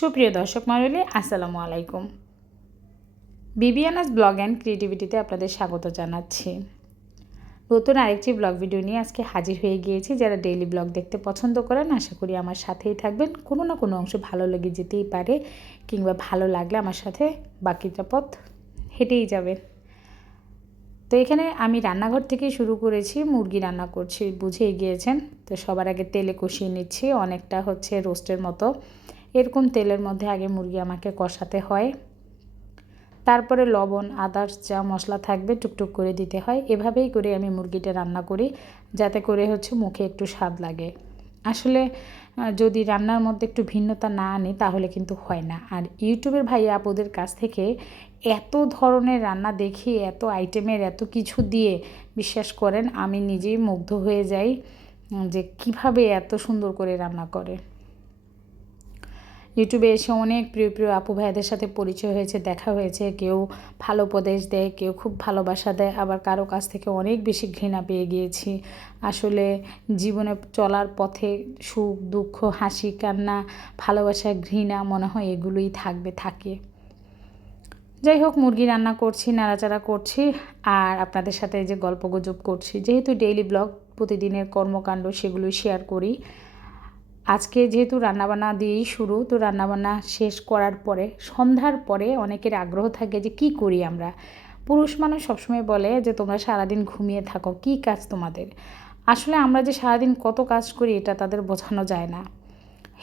সুপ্রিয় দর্শক মণ্ডলী, আসসালামু আলাইকুম। বিবিয়ানাস ব্লগ অ্যান্ড ক্রিয়েটিভিটিতে আপনাদের স্বাগত জানাচ্ছি। নতুন আরেকটি ব্লগ ভিডিও নিয়ে আজকে হাজির হয়ে গিয়েছি। যারা ডেইলি ব্লগ দেখতে পছন্দ করেন, আশা করি আমার সাথেই থাকবেন। কোনো না কোনো অংশ ভালো লেগে যেতেই পারে, কিংবা ভালো লাগলে আমার সাথে বাকিটা পথ হেঁটেই যাবেন। তো এখানে আমি রান্নাঘর থেকে শুরু করেছি, মুরগি রান্না করছি, বুঝেই গিয়েছেন। তো সবার আগে তেলে কষিয়ে নিচ্ছি, অনেকটা হচ্ছে রোস্টের মতো। এরকম তেলের মধ্যে আগে মুরগি আমাকে কষাতে হয়। তারপরে লবণ, আদার্স যা মশলা থাকবে টুকটুক করে দিতে হয়। এভাবেই করে আমি মুরগিটা রান্না করি, যাতে করে হচ্ছে মুখে একটু স্বাদ লাগে। আসলে যদি রান্নার মধ্যে একটু ভিন্নতা না আনি তাহলে কিন্তু হয় না। আর ইউটিউবের ভাই আপুদের কাছ থেকে এত ধরনের রান্না দেখি, এত আইটেমের এত কিছু দিয়ে বিশ্বাস করেন, আমি নিজেই মুগ্ধ হয়ে যাই, যে কীভাবে এত সুন্দর করে রান্না করে। ইউটিউবে এসে অনেক প্রিয় প্রিয় আপু ভাইদের সাথে পরিচয় হয়েছে, দেখা হয়েছে। কেউ ভালো উপদেশ দেয়, কেউ খুব ভালোবাসা দেয়। আবার কারও কাছ থেকে অনেক বেশি ঘৃণা পেয়ে গিয়েছি। আসলে জীবনে চলার পথে সুখ, দুঃখ, হাসি, কান্না, ভালোবাসা, ঘৃণা মনে হয় এগুলোই থাকবে, থাকে। যাই হোক, মুরগি রান্না করছি, নাড়াচাড়া করছি আর আপনাদের সাথে যে গল্প গুজব করছি। যেহেতু ডেইলি ব্লগ প্রতিদিনের কর্মকাণ্ড সেগুলো শেয়ার করি। আজকে যেহেতু রান্নাবান্না দিয়েই শুরু, তো রান্নাবান্না শেষ করার পরে, সন্ধ্যার পরে অনেকের আগ্রহ থাকে যে কি করি আমরা। পুরুষ মানুষ সবসময় বলে যে, তোমরা সারাদিন ঘুমিয়ে থাকো, কি কাজ তোমাদের? আসলে আমরা যে সারাদিন কত কাজ করি, এটা তাদের বোঝানো যায় না।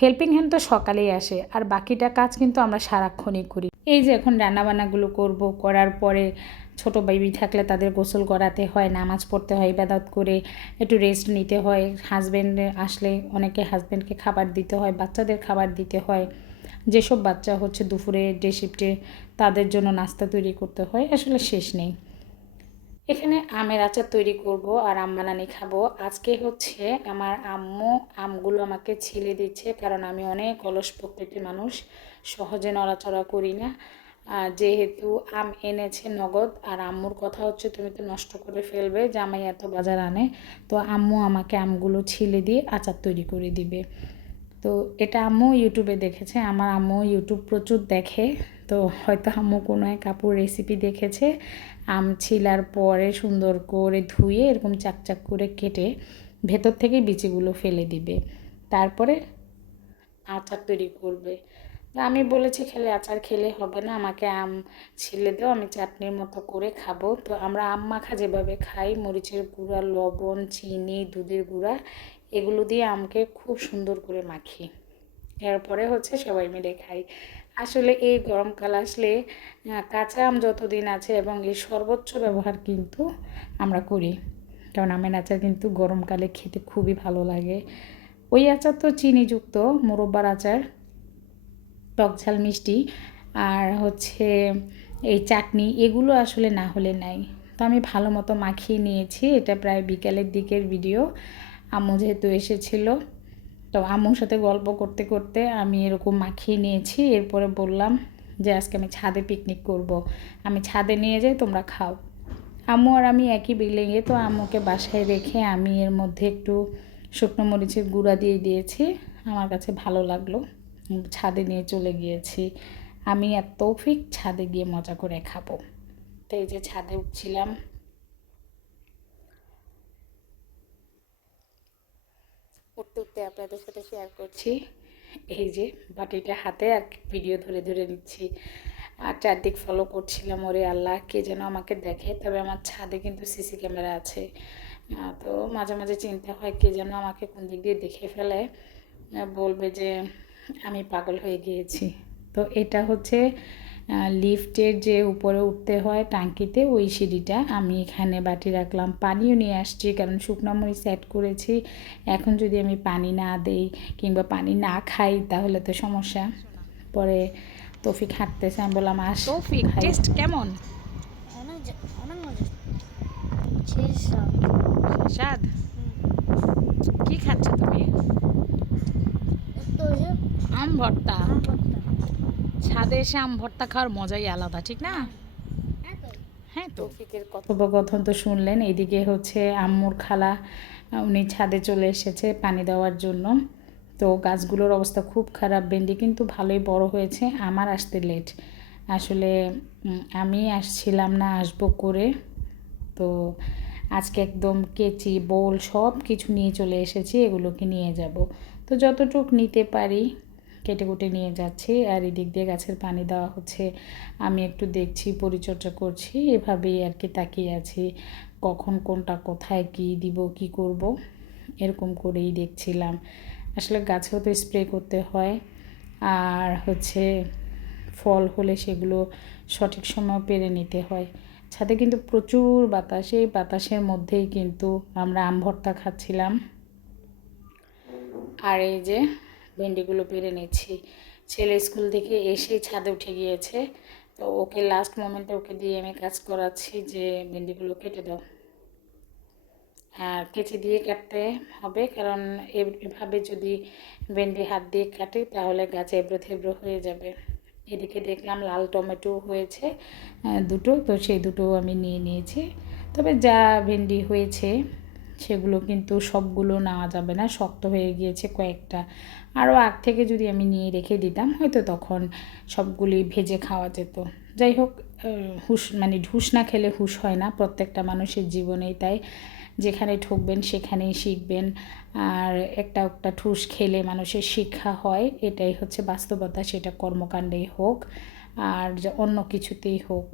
হেল্পিং হ্যান্ড তো সকালেই আসে, আর বাকিটা কাজ কিন্তু আমরা সারাক্ষণই করি। এই যে এখন রান্নাবান্নাগুলো করব, করার পরে ছোট বেবি থাকলে তাদের গোসল করাতে হয়, নামাজ পড়তে হয়, ইবাদত করে একটু রেস্ট নিতে হয়। হাজব্যান্ড আসলে অনেকে হাজব্যান্ডকে খাবার দিতে হয়, বাচ্চাদের খাবার দিতে হয়। যেসব বাচ্চা হচ্ছে দুপুরে ডে শিফটে তাদের জন্য নাস্তা তৈরি করতে হয়, আসলে শেষ নেই। এখানে আমের আচার তৈরি করব আর আম বানানি খাব। আজকে হচ্ছে আমার আম্মু আমগুলো আমাকে ছিলে দিচ্ছে, কারণ আমি অনেক অলস প্রকৃতির মানুষ, সহজে নড়াচড়া করি না। যেহেতু আম এনেছে নগদ, আর আম্মুর কথা হচ্ছে তুমি তো নষ্ট করে ফেলবে, জামাই এত বাজার আনে, তো আম্মু আমাকে আমগুলো ছিলে দিয়ে আচার তৈরি করে দিবে। তো এটা আম্মু ইউটিউবে দেখেছে, আমার আম্মু ইউটিউব প্রচুর দেখে, তো হয়তো আম্মু কোনো এক কাপড় রেসিপি দেখেছে, আম ছিলার পরে সুন্দর করে ধুয়ে এরকম চাকচাক করে কেটে ভেতর থেকে বিচিগুলো ফেলে দিবে, তারপরে আচার তৈরি করবে। আমি বলেছি খেলে আচার খেলে হবে না, আমাকে আম ছিলে দাও, আমি চাটনির মতো করে খাব। তো আমরা আম মাখা যেভাবে খাই, মরিচের গুঁড়া, লবণ, চিনি, দুধের গুঁড়া, এগুলো দিয়ে আমকে খুব সুন্দর করে মাখি। এরপরে হচ্ছে সবাই মিলে খাই। আসলে এই গরমকাল আসলে কাঁচা আম যতদিন আছে এবং এর সর্বোচ্চ ব্যবহার কিন্তু আমরা করি। কারণ আমের আচার কিন্তু গরমকালে খেতে খুবই ভালো লাগে। ওই আচার তো চিনিযুক্ত, মোরব্বার আচার। টক ঝাল মিষ্টি আর হচ্ছে এই চাটনি, এগুলো আসলে না হলে নাই। তো আমি ভালো মতো মাখিয়ে নিয়েছি, এটা প্রায় বিকালের দিকের ভিডিও আম্মু যেহেতু এসেছিল, তো আম্মুর সাথে গল্প করতে করতে আমি এরকম মাখিয়ে নিয়েছি। এরপরে বললাম যে, আজকে আমি ছাদে পিকনিক করব। আমি ছাদে নিয়ে যাই, তোমরা খাও। আম্মু আর আমি একই বিল্ডিংয়ে তো আম্মুকে বাসায় রেখে আমি এর মধ্যে একটু শুকনো মরিচের গুঁড়া দিয়ে দিয়েছি। আমার কাছে ভালো লাগল। ছাদে নিয়ে চলে গিয়েছি। আমি আর তৌফিক ছাদে গিয়ে মজা করে খাব। তো এই যে ছাদে উঠছিলাম। উঠতে উঠতে আপনাদের সাথে শেয়ার করছি। এই যে বাটিটা হাতে আর ভিডিও ধরে ধরে নিচ্ছি। আর চারদিক ফলো করছিলাম ওরে আল্লাহ, কে যেন আমাকে দেখে। তবে আমার ছাদে কিন্তু সিসি ক্যামেরা আছে। তো মাঝে মাঝে চিন্তা হয় কে যেন আমাকে কোন দিক দিয়ে দেখে ফেলে। বলবে যে আমি পাগল হয়ে গিয়েছি। তো এটা হচ্ছে লিফটের যে উপরে উঠতে হয় টাঙ্কিতে ওই সিঁড়িটা আমি এখানে বাটি রাখলাম। পানিও নিয়ে আসছি কারণ শুকনো মরিচ সেট করেছি। এখন যদি আমি পানি না দেই কিংবা পানি না খাই তাহলে তো সমস্যা। পরে তফিক হাঁটতেছে আমি বললাম আস তৌফিক টেস্ট কেমন? স্বাদ? কি খাচ্ছ তুমি? আম ভর্তা। ছাদে এসে আম ভর্তা খাওয়ার মজাই আলাদা ঠিক না? হ্যাঁ তৌফিকের কথোপকথন তো শুনলেন এদিকে হচ্ছে আম্মুর খালা উনি ছাদে চলে এসেছে পানি দেওয়ার জন্য। তো গাছগুলোর অবস্থা খুব খারাপ ভেন্ডি কিন্তু ভালোই বড় হয়েছে আমার আসতে লেট আসলে আমি আসছিলাম না আসব করে। তো আজকে একদম কেচি বোল সব কিছু নিয়ে চলে এসেছি এগুলোকে নিয়ে যাব। তো যতটুক নিতে পারি, কেটে কুটে নিয়ে যাচ্ছি। আর এদিক দিয়ে গাছের পানি দেওয়া হচ্ছে। আমি একটু দেখছি, পরিচর্যা করছি। এভাবেই আর কি তাকিয়ে আছি। কখন কোনটা কোথায় কি দিব, কি করব, এরকম করেই দেখছিলাম। আসলে গাছেও তো স্প্রে করতে হয়। আর হচ্ছে ফল হলে সেগুলো সঠিক সময় পেরে নিতে হয়। ছাদে কিন্তু প্রচুর বাতাস। এই বাতাসের মধ্যেই কিন্তু আমরা আম ভর্তা খাচ্ছিলাম। আর এই যে ভেন্ডিগুলো পেরে নিচ্ছি। ছেলে স্কুল থেকে এসে ছাদে উঠে গিয়েছে। তো ওকে লাস্ট মোমেন্টে ওকে দিয়ে আমি কাজ করাচ্ছি যে ভেন্ডিগুলো কেটে দাও। আর কেচি দিয়ে কাটতে হবে, কারণ এভাবে যদি ভেন্ডি হাত দিয়ে কাটি তাহলে গাছ এবড়ো থেবড়ো হয়ে যাবে। এদিকে দেখলাম লাল টমেটো হয়েছে দুটো, তো সেই দুটো আমি নিয়ে নিয়েছি। তবে যা ভেন্ডি হয়েছে সেগুলো কিন্তু সবগুলো নেওয়া যাবে না, শক্ত হয়ে গিয়েছে কয়েকটা। আরও আগ থেকে যদি আমি নিয়ে রেখে দিতাম, হয়তো তখন সবগুলি ভেজে খাওয়া যেত। যাই হোক হুশ মানে ঢুস না খেলে হুশ হয় না, প্রত্যেকটা মানুষের জীবনেই তাই। যেখানে ঠকবেন সেখানেই শিখবেন। আর একটা একটা ঠুস খেলে মানুষের শিক্ষা হয়, এটাই হচ্ছে বাস্তবতা, সেটা কর্মকাণ্ডেই হোক আর অন্য কিছুতেই হোক।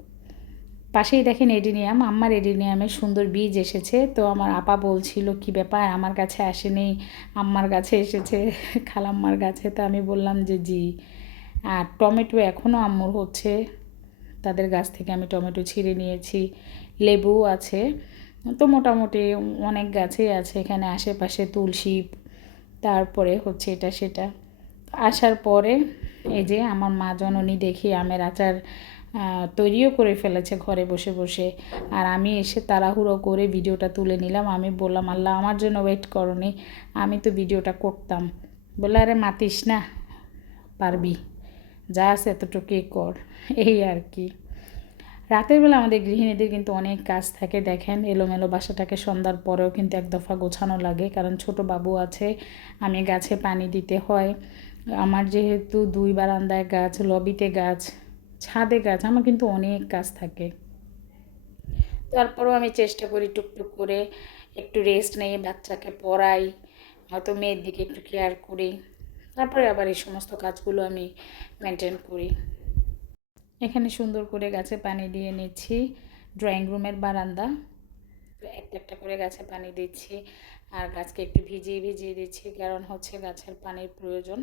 পাশেই দেখেন এডিনিয়াম আমার এডিনিয়ামের সুন্দর বীজ এসেছে। তো আমার আপা বলছিল, কি ব্যাপার? আমার কাছে আসেনি আম্মার কাছে এসেছে, খালাম্মার কাছে। তো আমি বললাম যে, জি। আর টমেটো এখনও আম্মুর হচ্ছে। তাদের গাছ থেকে আমি টমেটো ছিঁড়ে নিয়েছি। লেবু আছে। তো মোটামুটি অনেক গাছেই আছে এখানে, আশেপাশে তুলসী, তারপরে হচ্ছে এটা সেটা। আসার পরে এই যে আমার মা জননী দেখি আমের আচার তৈরিও করে ফেলেছে ঘরে বসে বসে। আর আমি এসে তাড়াহুড়ো করে ভিডিওটা তুলে নিলাম। আমি বললাম, আল্লাহ, আমার জন্য ওয়েট করনি। আমি তো ভিডিওটা করতাম। বলে আরে, মাতিস না, পারবি। যা আছে এতটুকুই কর। এই আর কি। রাতের বেলা আমাদের গৃহিণীদের কিন্তু অনেক কাজ থাকে, দেখেন। এলোমেলো বাসাটাকে সন্ধ্যার পরেও কিন্তু এক দফা গোছানো লাগে, কারণ ছোট বাবু আছে, আমি গাছে পানি দিতে হয়। আমার যেহেতু দুই বারান্দায় গাছ, লবিতে গাছ ছাদে গাছ, আমার কিন্তু অনেক কাজ থাকে। তারপরেও আমি চেষ্টা করি টুকটুক করে একটু রেস্ট নিয়ে বাচ্চাকে পড়াই, হয়তো মেয়ের দিকে একটু কেয়ার করি। তারপরে আবার এই সমস্ত কাজগুলো আমি মেনটেন করি। এখানে সুন্দর করে গাছে পানি দিয়ে নিচ্ছি ড্রয়িং রুমের বারান্দা। একটা একটা করে গাছে পানি দিচ্ছি। আর গাছকে একটু ভিজিয়ে ভিজিয়ে দিচ্ছি, কারণ হচ্ছে গাছের পানির প্রয়োজন।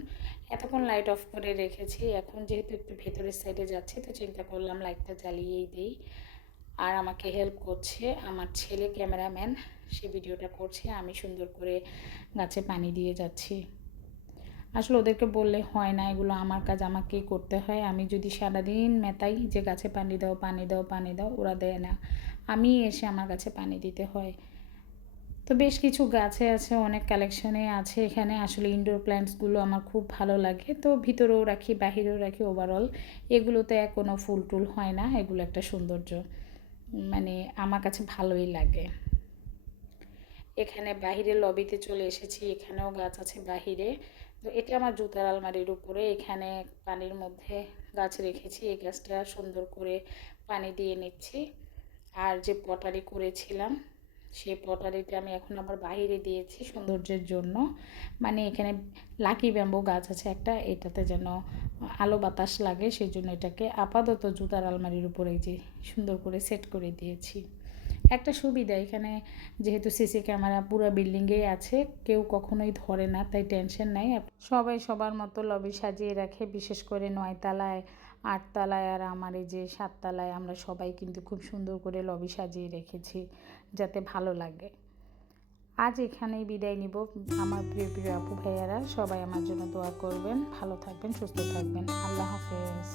এতক্ষণ লাইট অফ করে রেখেছি। এখন যেহেতু একটু ভেতরের সাইডে যাচ্ছি, তো চিন্তা করলাম লাইটটা জ্বালিয়েই দিই। আর আমাকে হেল্প করছে আমার ছেলে ক্যামেরাম্যান সে ভিডিওটা করছে, আমি সুন্দর করে গাছে পানি দিয়ে যাচ্ছি। আসলে ওদেরকে বললে হয় না, এগুলো আমার কাজ, আমাকেই করতে হয়। আমি যদি সারাদিন মেতাই যে গাছে পানি দাও পানি দাও পানি দাও, ওরা দেয় না। আমি এসে আমার কাছে পানি দিতে হয়। তো বেশ কিছু গাছে আছে, অনেক কালেকশনে আছে এখানে। আসলে ইনডোর প্ল্যান্টসগুলো আমার খুব ভালো লাগে। তো ভিতরেও রাখি, বাহিরেও রাখি ওভারঅল এগুলোতে কোনো ফুল টুল হয় না। এগুলো একটা সৌন্দর্য। মানে আমার কাছে ভালোই লাগে। এখানে বাহিরে লবিতে চলে এসেছি। এখানেও গাছ আছে বাহিরে। তো এটা আমার জুতার আলমারির উপরে। এখানে পানির মধ্যে গাছ রেখেছি। এই গাছটা সুন্দর করে পানি দিয়ে নিচ্ছি। আর যে পটারি করেছিলাম সেই পটারিটা আমি এখন আবার বাইরে দিয়েছি সৌন্দর্যের জন্য। মানে এখানে লাকি ব্যাম্বু গাছ আছে একটা, এটাতে যেন আলো বাতাস লাগে সেই জন্য এটাকে আপাতত জুতার আলমারির উপরে যে সুন্দর করে সেট করে দিয়েছি। একটা সুবিধা, এখানে যেহেতু সিসি ক্যামেরা পুরো বিল্ডিংয়েই আছে, কেউ কখনোই ধরে না, তাই টেনশন নাই। সবাই সবার মতো লবি সাজিয়ে রাখে, বিশেষ করে নয়তলায়, আটতলায় আর আমার এই যে সাততলায়, আমরা সবাই কিন্তু খুব সুন্দর করে লবি সাজিয়ে রেখেছি, যাতে ভালো লাগে। আজ এখানেই বিদায় নিব। আমার প্রিয় প্রিয় আপু ভাইয়ারা, সবাই আমার জন্য দোয়া করবেন, ভালো থাকবেন, সুস্থ থাকবেন। আল্লাহ হাফেজ।